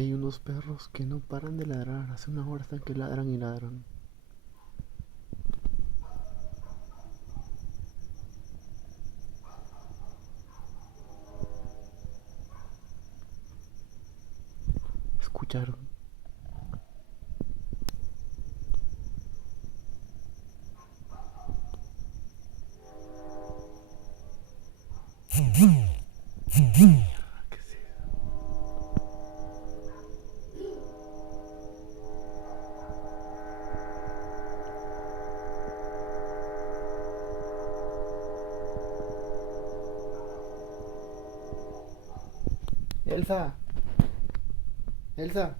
Hay unos perros que no paran de ladrar. Hace una hora están que ladran y ladran. ¿Escucharon? ¿Qué es eso? Elsa, Elsa.